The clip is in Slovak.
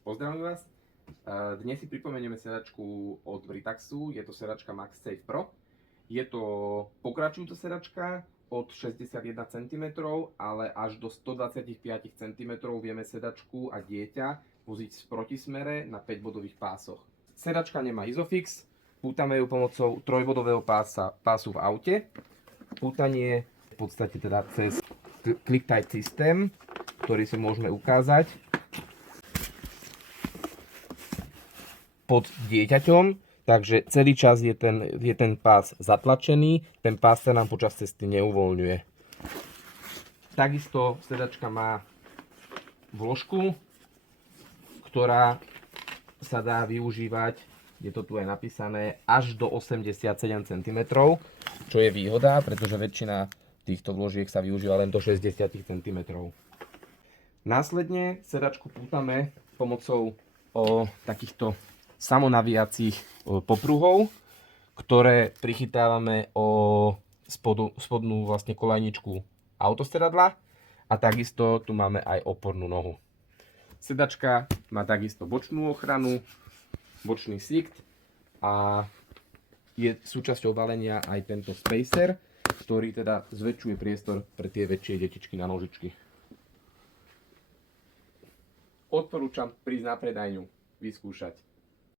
Pozdravujem vás. Dnes si pripomenieme sedačku od Britaxu, je to sedačka MagSafe Pro. Je to pokračujúca sedačka od 61 cm, ale až do 125 cm vieme sedačku a dieťa voziť v protismere na 5-bodových pásoch. Sedačka nemá Isofix, pútame ju pomocou trojbodového pásu v aute. Pútanie v podstate teda cez QuickTight systém, ktorý si môžeme ukázať pod dieťaťom, takže celý čas je ten pás zatlačený, ten pás sa nám počas cesty neuvoľňuje. Takisto sedačka má vložku, ktorá sa dá využívať, je to tu aj napísané, až do 87 cm, čo je výhoda, pretože väčšina týchto vložiek sa využíva len do 60 cm. Následne sedačku pútame pomocou takýchto samonavíjacích popruhov, ktoré prichytávame o spodnú vlastne kolajničku autosedadla a takisto tu máme aj opornú nohu. Sedačka má takisto bočnú ochranu, bočný sikt a je súčasťou balenia aj tento spacer, ktorý teda zväčšuje priestor pre tie väčšie detičky na nožičky. Odporúčam prísť na predajňu, vyskúšať.